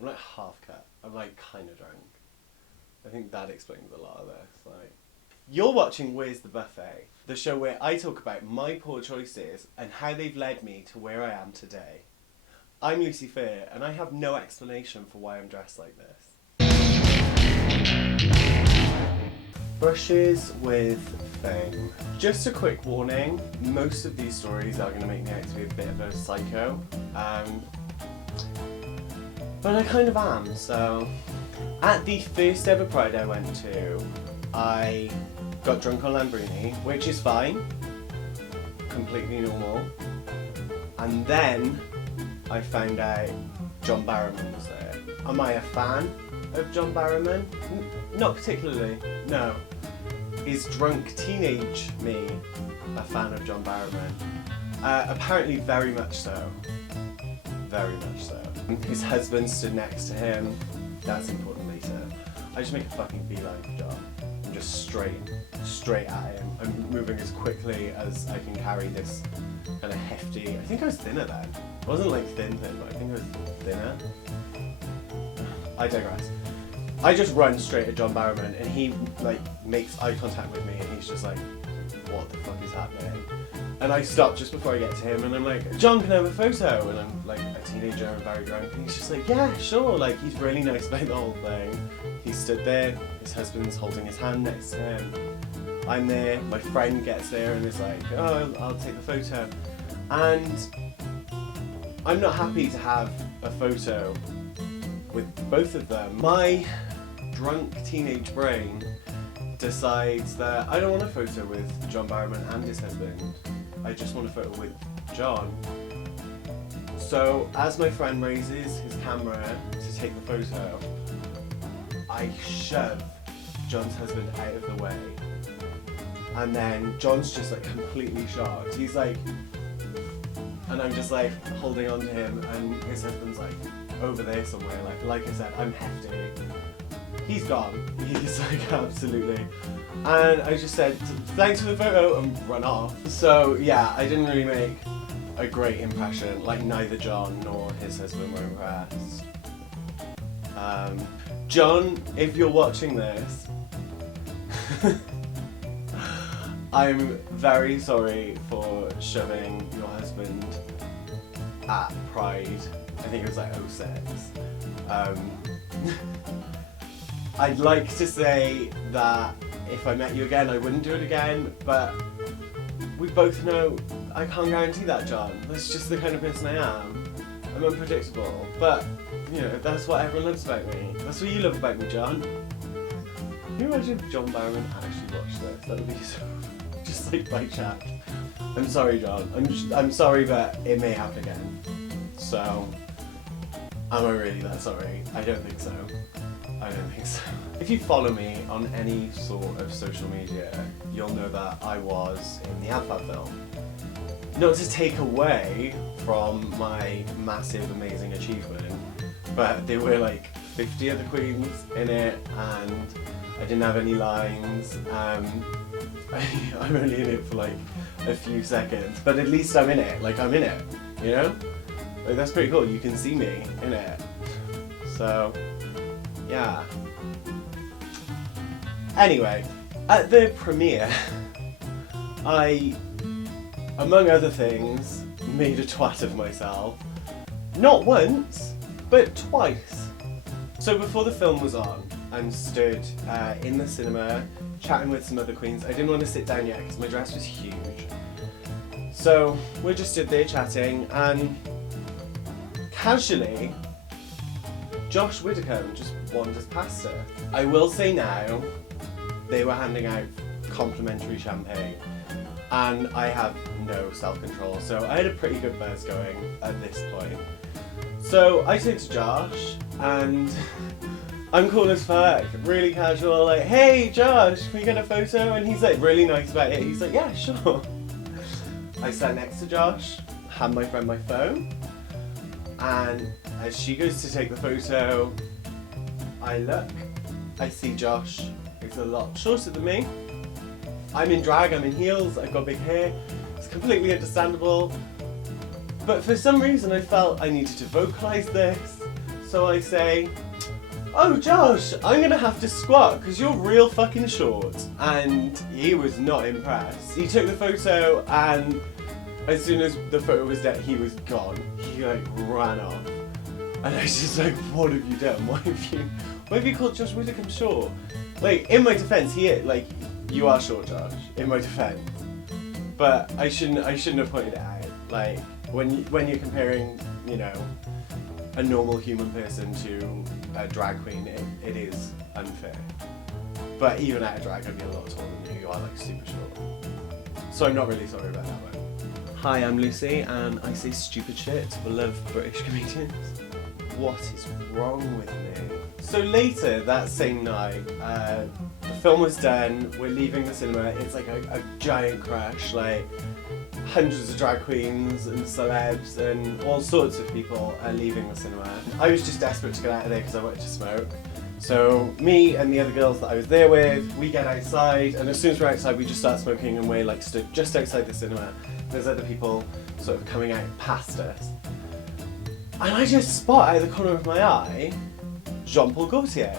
I'm like half cut. I'm like kind of drunk. I think that explains a lot of this. Like, you're watching Where's the Buffet, the show where I talk about my poor choices and how they've led me to where I am today. I'm Lucy Fair, and I have no explanation for why I'm dressed like this. Brushes with fame. Just a quick warning, most of these stories are going to make me out to be a bit of a psycho. But I kind of am, so... At the first ever Pride I went to, I got drunk on Lambrini, which is fine. Completely normal. And then I found out John Barrowman was there. Am I a fan of John Barrowman? Not particularly, no. Is drunk teenage me a fan of John Barrowman? Apparently very much so. Very much so. His husband stood next to him. That's important later. I just make a fucking beeline for John. I'm just straight at him. I'm moving as quickly as I can carry this kind of hefty... I think I was thinner then. I wasn't like thin, but I think I was thinner. I digress. I just run straight at John Barrowman and he like makes eye contact with me and he's just like, what the fuck is happening? And I stop just before I get to him and I'm like, John, can I have a photo? And I'm like a teenager and very drunk and he's just like, yeah, sure. Like, he's really nice about the whole thing. He stood there, his husband's holding his hand next to him. I'm there, my friend gets there and is like, oh, I'll take the photo. And I'm not happy to have a photo with both of them. My drunk teenage brain decides that I don't want a photo with John Barrowman and his husband. I just want a photo with John. So as my friend raises his camera to take the photo, I shove John's husband out of the way. And then John's just like completely shocked. He's like, and I'm just like holding on to him and his husband's like over there somewhere. Like I said, I'm hefty. He's gone. He's like, absolutely. And I just said, thanks for the photo, and run off. So yeah, I didn't really make a great impression. Like, neither John nor his husband were impressed. John, if you're watching this, I'm very sorry for shoving your husband at Pride. I think it was like 06. I'd like to say that if I met you again, I wouldn't do it again, but we both know I can't guarantee that, John. That's just the kind of person I am. I'm unpredictable, but, you know, that's what everyone loves about me. That's what you love about me, John. Can you imagine if John Barrowman actually watched this? That would be so... just like by chat. I'm sorry, John. I'm sorry, but it may happen again. So, am I really that sorry? I don't think so. I don't think so. If you follow me on any sort of social media, you'll know that I was in the AdFab film. Not to take away from my massive, amazing achievement, but there were like 50 other queens in it, and I didn't have any lines. I'm only in it for like a few seconds, but at least I'm in it. Like, I'm in it, you know? Like, that's pretty cool. You can see me in it. So, yeah. Anyway, at the premiere, I, among other things, made a twat of myself. Not once, but twice. So before the film was on, I'm stood in the cinema chatting with some other queens. I didn't want to sit down yet because my dress was huge. So we just stood there chatting, and casually, Josh Widdicombe just wanders past her. I will say now, they were handing out complimentary champagne, and I have no self-control, so I had a pretty good buzz going at this point. So I said to Josh, and I'm cool as fuck, really casual, like, hey Josh, can we get a photo? And he's like really nice about it. He's like, yeah, sure. I sat next to Josh, hand my friend my phone, and as she goes to take the photo, I look, I see Josh is a lot shorter than me. I'm in drag, I'm in heels, I've got big hair, it's completely understandable. But for some reason I felt I needed to vocalise this, So I say, "Oh Josh, I'm gonna have to squat because you're real fucking short." And he was not impressed. He took the photo, and as soon as the photo was dead, he was gone. He like ran off. And I was just like, "What have you done? Why have you called Josh Whittaker short?" Like, in my defense, you are short, Josh, in my defense. But I shouldn't have pointed it out. Like, when you're comparing, you know, a normal human person to a drag queen, it is unfair. But even at a drag, I'd be a lot taller than you. You are like super short. So I'm not really sorry about that one. Hi, I'm Lucy, and I say stupid shit to beloved British comedians. What is wrong with me? So later that same night, the film was done, we're leaving the cinema, it's like a giant crash, like hundreds of drag queens and celebs and all sorts of people are leaving the cinema. I was just desperate to get out of there because I wanted to smoke. So me and the other girls that I was there with, we get outside, and as soon as we're outside we just start smoking, and we're like stood just outside the cinema. There's other people sort of coming out past us. And I just spot out of the corner of my eye Jean-Paul Gaultier,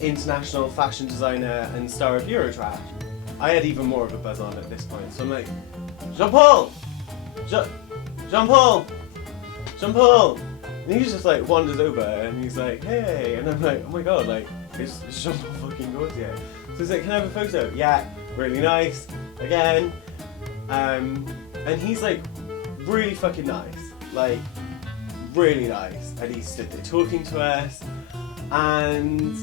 international fashion designer and star of Eurotrash. I had even more of a buzz on at this point, so I'm like, Jean-Paul! Jean-Paul! Jean-Paul! And he just like wanders over and he's like, hey! And I'm like, oh my god, like, it's Jean-Paul fucking Gaultier. So he's like, can I have a photo? Yeah, really nice, again. And he's like, really fucking nice. Like, really nice. And he stood there talking to us, and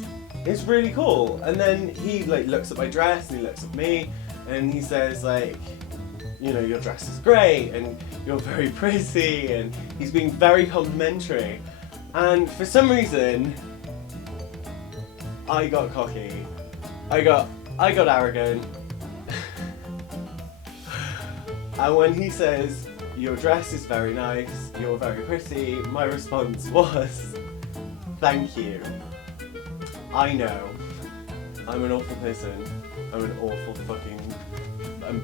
it's really cool. And then he like looks at my dress and he looks at me and he says like, you know, your dress is great and you're very pretty, and he's being very complimentary. And for some reason I got cocky. I got arrogant. And when he says, your dress is very nice, you're very pretty, my response was, thank you. I know, I'm an awful person, I'm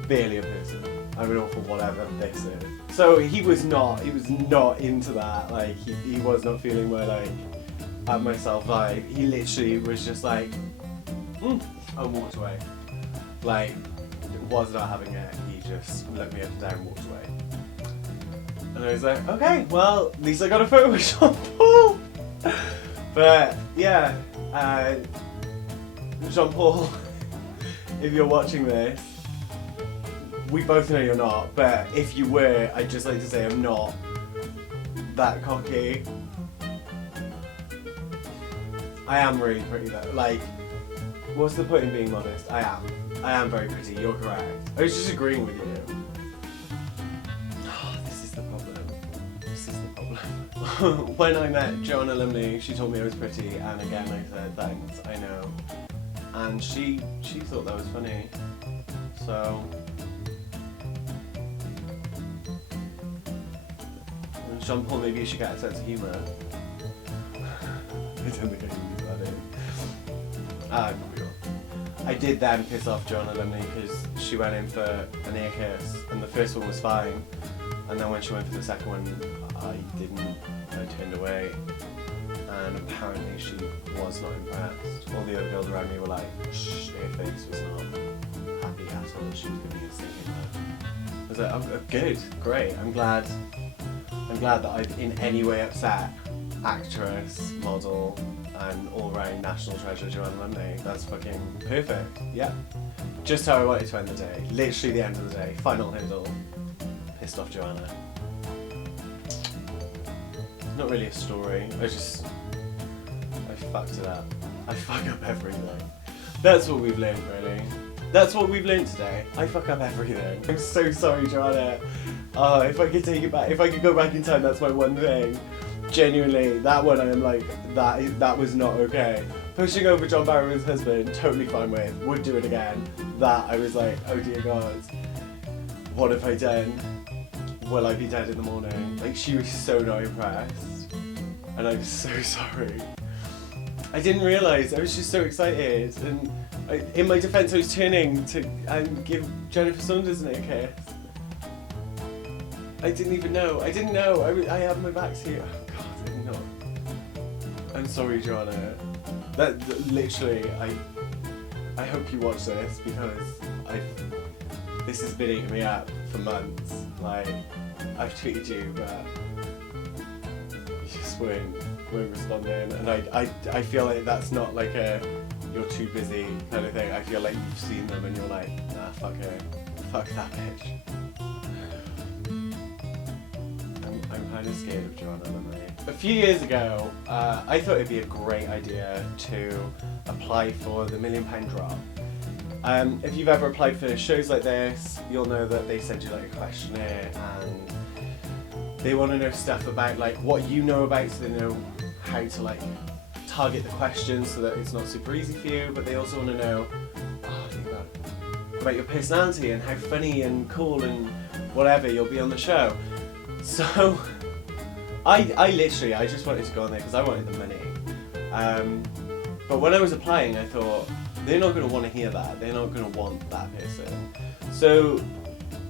barely a person, I'm an awful whatever this is. So he was not into that, like, he was not feeling my, like, at myself vibe. He literally was just like, and walked away. Like, was not having it, he just looked me up and down and walked away. And I was like, okay, well, at least I got a photo with Jean-Paul. But yeah, Jean-Paul, if you're watching this, we both know you're not, but if you were, I'd just like to say I'm not that cocky. I am really pretty though. Like, what's the point in being modest? I am very pretty, you're correct. I was just agreeing with you. When I met Joanna Lumley, she told me I was pretty, and again I said thanks, I know. And she thought that was funny. So Jean-Paul, maybe you should get a sense of humour. I don't think I can use that in. I probably will. I did then piss off Joanna Lumley because she went in for an ear kiss, and the first one was fine, and then when she went for the second one, I didn't. I turned away, and apparently she was not impressed. All the other girls around me were like, shh, her face was not happy at all that she was giving me a singing that. I was like, oh, good, great, I'm glad that I've in any way upset actress, model, and all-round national treasure Joanna Lumley. That's fucking perfect, yeah. Just how I wanted to end the day, literally the end of the day, final hurdle, pissed off Joanna. Not really a story, I fucked it up. I fuck up everything. That's what we've learned, really. That's what we've learned today. I fuck up everything. I'm so sorry, Joanna. Oh, if I could take it back, if I could go back in time, that's my one thing. Genuinely, that one I am like, that was not okay. Pushing over John Barrowman's husband, totally fine with, would do it again. That, I was like, oh dear God, what have I done? Will I be dead in the morning? Like, she was so not impressed. And I'm so sorry. I didn't realise, I was just so excited. And in my defence, I was turning to give Jennifer Saunders an ear kiss. I didn't even know. I didn't know. I had my back to you. Oh God, I did not. I'm sorry, Joanna. Literally, I hope you watch this because this has been eating me up for months. Like, I've tweeted you, but you just weren't responding, and I feel like that's not like a you're too busy kind of thing. I feel like you've seen them and you're like, nah, fuck her, fuck that bitch. I'm kind of scared of Joanna Lumley. A few years ago, I thought it'd be a great idea to apply for the £1 Million Drop. If you've ever applied for shows like this, you'll know that they send you like a questionnaire and they want to know stuff about like what you know about, so they know how to like target the questions so that it's not super easy for you, but they also want to know about your personality and how funny and cool and whatever you'll be on the show. So I just wanted to go on there because I wanted the money. But when I was applying, I thought, they're not going to want to hear that. They're not going to want that person. So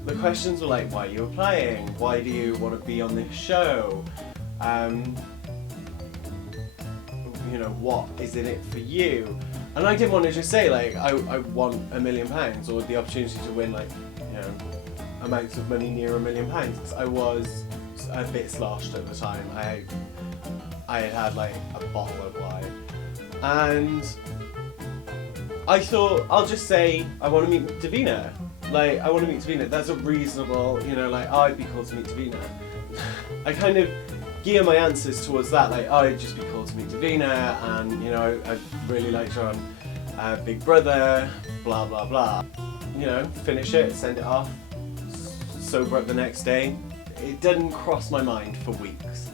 the questions were like, why are you applying? Why do you want to be on this show? You know, what is in it for you? And I didn't want to just say like, I want £1 million or the opportunity to win like, you know, amounts of money near £1 million, because I was a bit sloshed at the time. I had like a bottle of wine, and I thought I'll just say I want to meet Davina. Like, I want to meet Davina. That's a reasonable, you know, like, oh, it'd be cool to meet Davina. I kind of gear my answers towards that, like, oh, it'd just be cool to meet Davina, and, you know, I really liked her on Big Brother, blah, blah, blah. You know, finish it, send it off, sober up the next day. It didn't cross my mind for weeks.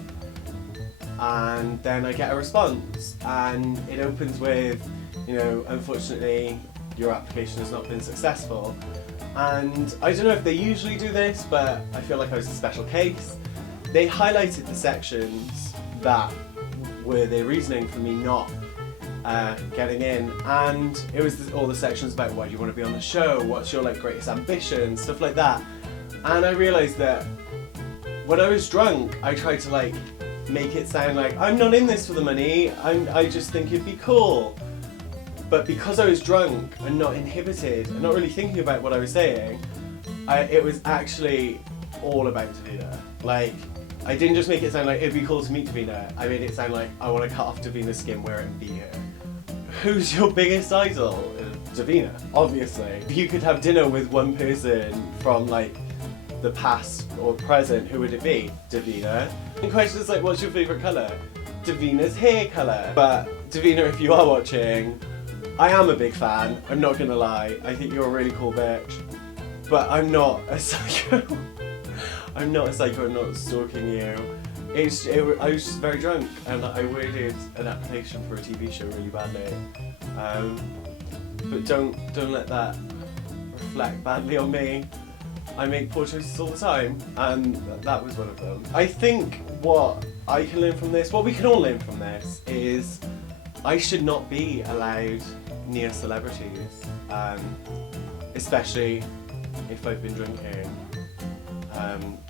And then I get a response, and it opens with, you know, unfortunately, your application has not been successful. And I don't know if they usually do this, but I feel like I was a special case. They highlighted the sections that were their reasoning for me not getting in, and it was all the sections about why do you want to be on the show, what's your like greatest ambition, stuff like that. And I realised that when I was drunk, I tried to like make it sound like I'm not in this for the money, I just think it'd be cool. But because I was drunk and not inhibited and not really thinking about what I was saying, it was actually all about Davina. Like, I didn't just make it sound like it'd be cool to meet Davina, I made it sound like I want to cut off Davina's skin, wear it and be her. Who's your biggest idol? Davina, obviously. If you could have dinner with one person from like the past or present, who would it be? Davina. And questions like, what's your favourite colour? Davina's hair colour. But Davina, if you are watching, I am a big fan, I'm not gonna lie. I think you're a really cool bitch. But I'm not a psycho. I'm not a psycho, I'm not stalking you. I was just very drunk and I worded an application for a TV show really badly. But don't let that reflect badly on me. I make poor choices all the time, and that was one of them. I think what I can learn from this, what we can all learn from this, is I should not be allowed near celebrities, especially if I've been drinking.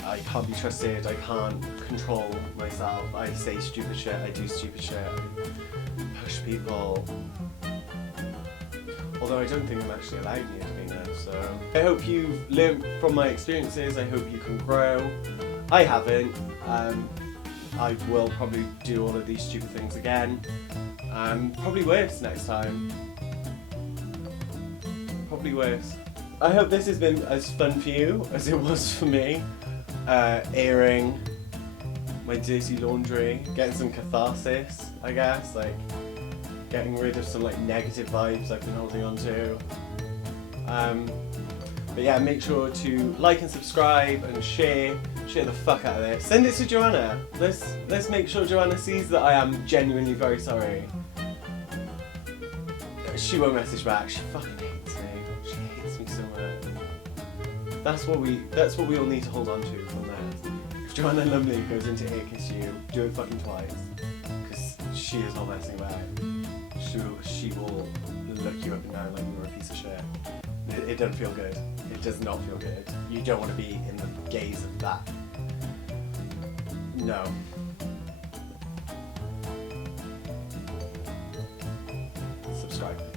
I can't be trusted, I can't control myself, I say stupid shit, I do stupid shit, I push people. Although I don't think I'm actually allowed near Davina, so... I hope you've learnt from my experiences, I hope you can grow. I haven't. I will probably do all of these stupid things again. Probably worse next time. Probably worse. I hope this has been as fun for you as it was for me. Airing my dirty laundry, getting some catharsis, I guess, like getting rid of some like negative vibes I've been holding on to. But yeah, make sure to like and subscribe and share the fuck out of this. Send it to Joanna. Let's make sure Joanna sees that I am genuinely very sorry. She won't message back. She fucking hates me. She hates me so much. That's what we all need to hold on to from that. If Joanna Lumley goes into Air Kiss You, do it fucking twice, because she is not messing about. She will look you up and down like you're a piece of shit. It doesn't feel good. It does not feel good. You don't want to be in the gaze of that. No. subscribe.